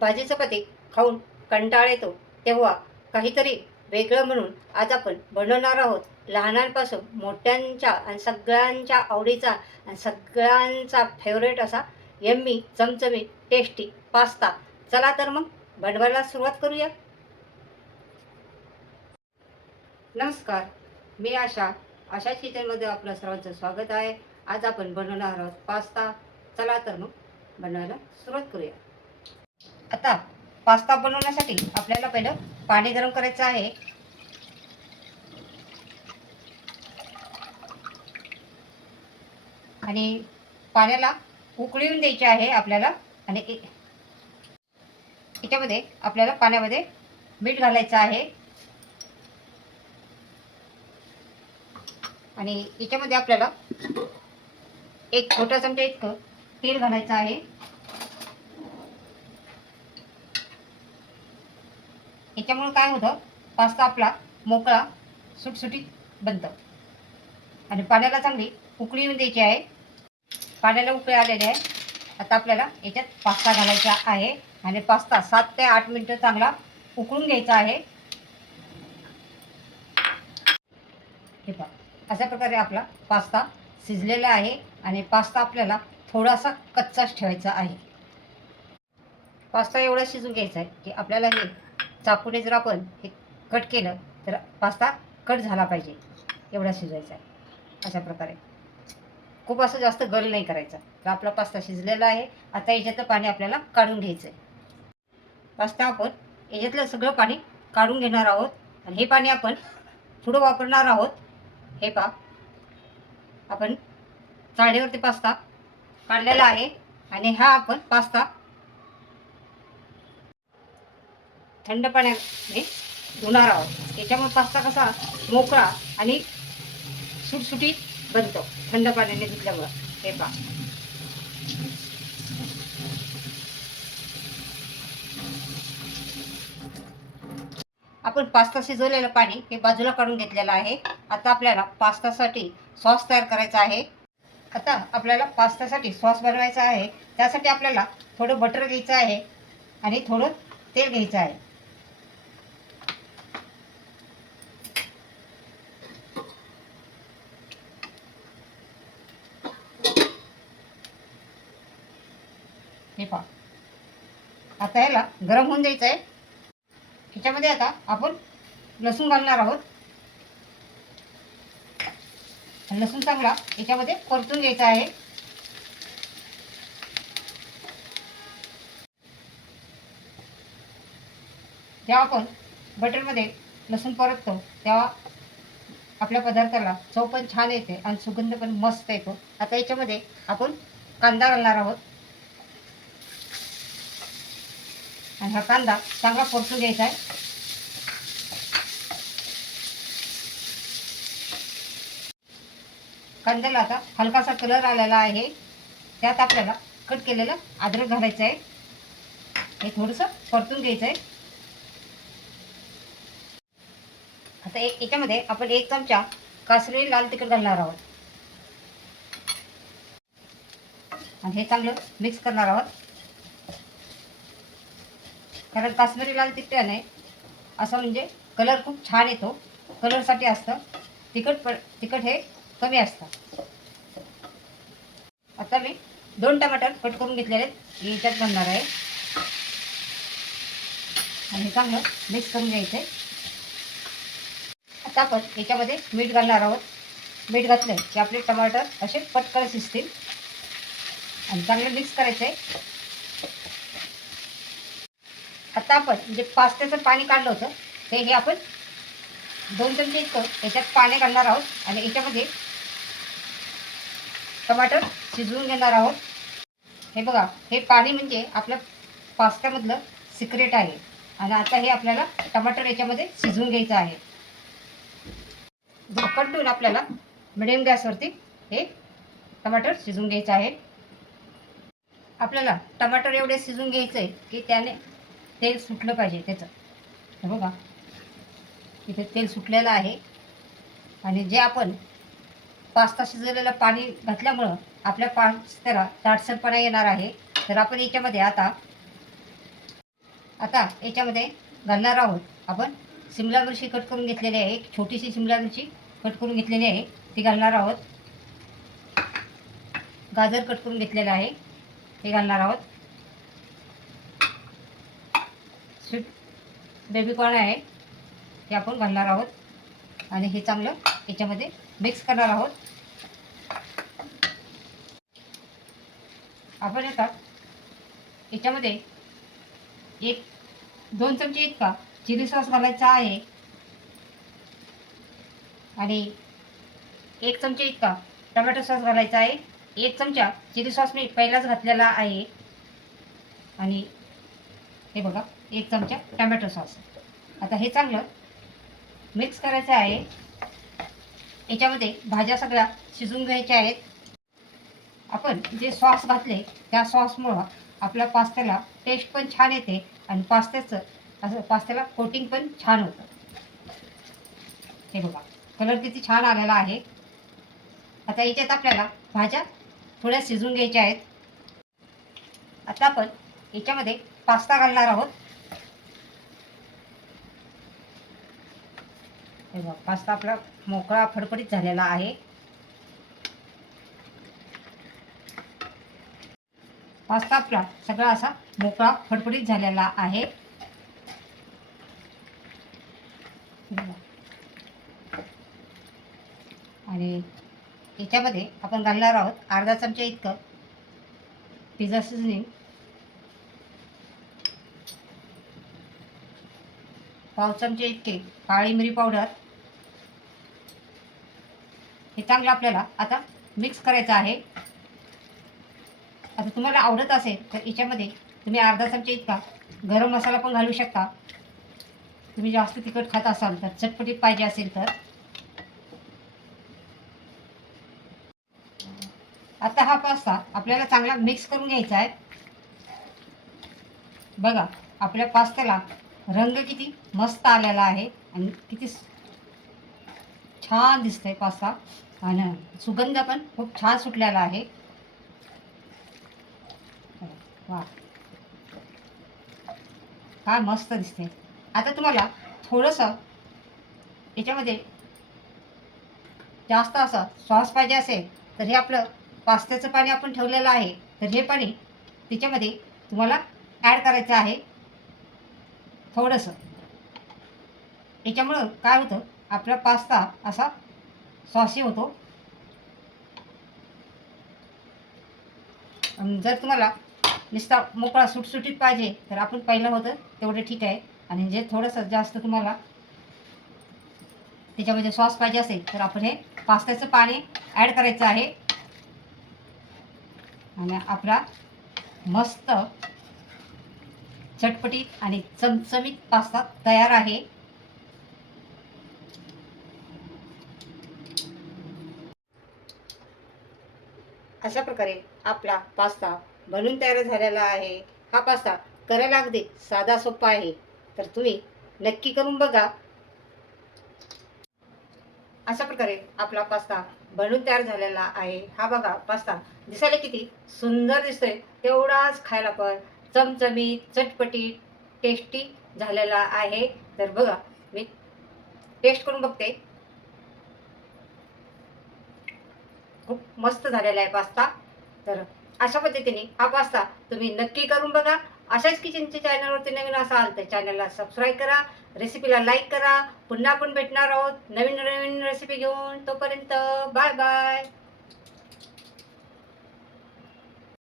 भाजी चपाती खाऊन कंटाळा येतो तेव्हा काहीतरी वेगळं म्हणून आज आपण बनवणार आहोत लहानांपासून मोठ्यांच्या आणि सगळ्यांच्या आवडीचा आणि सगळ्यांचा फेवरेट असा यम्मी चमचमीत टेस्टी पास्ता. चला तर मग बनवायला सुरुवात करूया. नमस्कार, मी आशा किचनमध्ये आपलं सर्वांचं स्वागत आहे. आज आपण बनवणार आहोत पास्ता. चला तर मग बनवायला सुरुवात करूया. आता पास्ता बनवण्यासाठी आपल्याला पहिलं पाणी गरम करायचं आहे. आणि पाण्याला उकळी येऊन द्यायची आहे आपल्याला. आणि याच्यामध्ये आपल्याला पाण्यामध्ये मीठ घालायचं आहे. आणि याच्यामध्ये आपल्याला एक छोटा चमचा इतकं तेल घालायचं आहे. याच्यामुळे काय होतं, पास्ता आपला मोकळा सुटसुटीत बनतं. आणि पाण्याला चांगली उकळी येऊन द्यायची आहे. पाण्याला उकळी आलेली आहे. आता आपल्याला याच्यात पास्ता घालायचा आहे आणि पास्ता 7 ते 8 मिनिटं चांगला उकळून घ्यायचा आहे. हे पहा, अशा प्रकारे आपला पास्ता शिजलेला आहे. आणि पास्ता आपल्याला थोडासा कच्चाच ठेवायचा आहे. पास्ता एवढा शिजून घ्यायचा आहे की आपल्याला हे चाकूने जर आपण हे कट केलं तर पास्ता कट झाला पाहिजे, एवढा शिजवायचा आहे. अशा प्रकारे खूप असं जास्त गल नाही करायचा. तर आपला पास्ता शिजलेला आहे. आता याच्यातलं पाणी आपल्याला काढून घ्यायचं आहे. पास्ता आपण याच्यातलं सगळं पाणी काढून घेणार आहोत. आणि हे पाणी आपण पुढं वापरणार आहोत. हे पहा, आपण चाळणीवरती पास्ता काढलेला आहे. आणि हा आपण पास्ता थंड पाण्याने धुणार आहोत. त्याच्यामुळे पास्ता कसा मोकळा आणि सुटसुटीत बनतो थंड पाण्याने धुतल्यामुळं. हे पहा, आपण पास्ता शिजवलेलं पाणी हे बाजूला काढून घेतलेलं आहे. आता आपल्याला पास्तासाठी सॉस तयार करायचा आहे. आता आपल्याला पास्तासाठी सॉस बनवायचा आहे. त्यासाठी आपल्याला थोडं बटर घ्यायचं आहे आणि थोडं तेल घ्यायचं आहे. हे पहा, आता याला गरम होऊन द्यायचं आहे. ह्याच्यामध्ये आता आपण लसूण घालणार आहोत. लसूण चांगला याच्यामध्ये परतून घ्यायचा आहे. जेव्हा आपण बटरमध्ये लसूण परततो तेव्हा आपल्या पदार्थाला चव पण छान येते आणि सुगंध पण मस्त येतो. आता याच्यामध्ये आपण कांदा घालणार आहोत. आणि हा कांदा चांगला परतून घ्यायचा आहे. कांद्याला आता हलकासा कलर आलेला आहे. त्यात आपल्याला कट केलेलं अद्रक घालायचं आहे. हे थोडंसं परतून घ्यायचं आहे. आता याच्यामध्ये आपण 1 चमचा काश्मीरी लाल तिखट घालणार आहोत. आणि हे चांगलं मिक्स करणार आहोत. कारण काश्मीरी लाल तिखटाने असं म्हणजे कलर खूप छान येतो. कलरसाठी असतं. तिखट हे कमी असतं. आता मी 2 टमाटर कट करून घेतलेले याच्यात घालणार आहे. आणि हे चांगलं मिक्स करून घ्यायचं आहे. आता आपण याच्यामध्ये मीठ घालणार आहोत. मीठ घातलं की आपले टमाटर असे पटकन शिजतील. आणि चांगलं मिक्स करायचं आहे. आता आपण जे पास्त्याचं पाणी काढलं होतं हे आपण 2 चमचे इतकं याच्यात पाणी घालणार आहोत. आणि याच्यामध्ये टमाटर शिजवून घेणार आहोत. हे बघा, हे पाणी म्हणजे आपल्या पास्त्यामधलं सिक्रेट आहे. आणि आता हे आपल्याला टमाटर याच्यामध्ये शिजवून घ्यायचं आहे. झाकण ठेवून आपल्याला मिडियम गॅसवरती हे टमाटर शिजवून घ्यायचं आहे. आपल्याला टमाटर एवढे शिजवून घ्यायचं आहे की त्याने तेल सुटलं पाहिजे त्याचं. हे बघा, इथे तेल सुटलेलं आहे. आणि जे आपण पास्ता शिजवलेलं पाणी घातल्यामुळं आपल्या पास्त्याला दाटसरपणा येणार आहे. तर आपण याच्यामध्ये आता आता याच्यामध्ये घालणार आहोत आपण शिमला मिरची कट करून घेतलेली आहे. एक छोटीशी शिमला मिरची कट करून घेतलेली आहे, ती घालणार आहोत. गाजर कट करून घेतलेलं आहे, ते घालणार आहोत. स्वीट बेबी कॉर्न आहे, ते आपण घालणार आहोत आणि हे चांगलं याच्यामध्ये मिक्स करणार आहोत. आपण आता याच्यामध्ये 1-2 चमचे इतका चिली सॉस घालायचा आहे आणि 1 चमचे इतका टोमॅटो सॉस घालायचा आहे. 1 चमचा चिली सॉस मी पहिलाच घातलेला आहे आणि हे बघा 1 चमचा टोमॅटो सॉस. आता हे चांगलं मिक्स करायचं आहे. याच्यामध्ये भाज्या सगळ्या शिजवून घ्यायच्या आहेत. आपण जे सॉस घातले त्या सॉसमुळं आपल्या पास्त्याला टेस्ट पण छान येते आणि पास्त्याला कोटिंग पण छान होतं. हे बघा कलर किती छान आलेला आहे. आता याच्यात आपल्याला भाज्या थोड्या शिजवून घ्यायच्या आहेत. आता आपण याच्यामध्ये पास्ता घालणार आहोत. हे बघा पास्ता आपला मोकळा फडफडीत झालेला आहे. पास्ता आपला सगळा असा मोकळा फडफडीत झालेला आहे. आणि याच्यामध्ये आपण घालणार आहोत अर्धा चमचा इतकं पिझ्झा सीझनिंग, पाव चमचे इतके काळी मिरी पावडर. हे चांगलं आपल्याला आता मिक्स करायचं आहे. आता तुम्हाला आवडत असेल तर याच्यामध्ये तुम्ही अर्धा चमचा इतका गरम मसाला पण घालू शकता. तुम्ही जास्त तिखट खात असाल तर, चटपटीत पाहिजे असेल तर. आता हा पास्ता आपल्याला चांगला मिक्स करून घ्यायचा आहे. बघा आपल्या पास्त्याला रंग किती मस्त आलेला आहे आणि किती छान दिसतंय पास्ता आणि सुगंध पण खूप छान सुटलेला आहे. वा काय मस्त दिसते. आता तुम्हाला थोडंसं याच्यामध्ये जास्त असं सॉस पाहिजे असेल तर हे आपलं पास्त्याचं पाणी आपण ठेवलेलं आहे, तर हे पाणी त्याच्यामध्ये तुम्हाला ॲड करायचं आहे थोडंसं. याच्यामुळं काय होतं आपला पास्ता असा सॉसी होतो. जर तुम्हाला नुसता मोकळा सुटसुटीत पाहिजे तर आपण पहिलं होतं तेवढं ठीक आहे. आणि जे थोडंसं जास्त तुम्हाला त्याच्यामध्ये सॉस पाहिजे असेल तर आपण हे पास्त्याचं पाणी ॲड करायचं आहे आणि आपला मस्त चटपटीत आणि चमचमीत पास्ता तयार आहे. अशा प्रकारे आपला पास्ता बनून तयार झालेला आहे. हा पास्ता करायला अगदी साधा सोपा आहे, तर तुम्ही नक्की करून बघा. अशा प्रकारे आपला पास्ता बनून तयार झालेला आहे. हा बघा पास्ता दिसायला किती सुंदर दिसतोय, तेवढाच खायला पण चमचमीत चटपटीत टेस्टी झालेला आहे. तर बघा मी टेस्ट करून बघते. खूप मस्त झालेला आहे पास्ता. तर अशा पद्धतीने हा पास्ता तुम्ही नक्की करून बघा. अशाच किचनच्या चॅनलवरती नवीन असाल तर चॅनलला सबस्क्राईब करा, रेसिपीला लाईक करा. पुन्हा आपण भेटणार आहोत नवीन नवीन रेसिपी घेऊन. तोपर्यंत बाय बाय.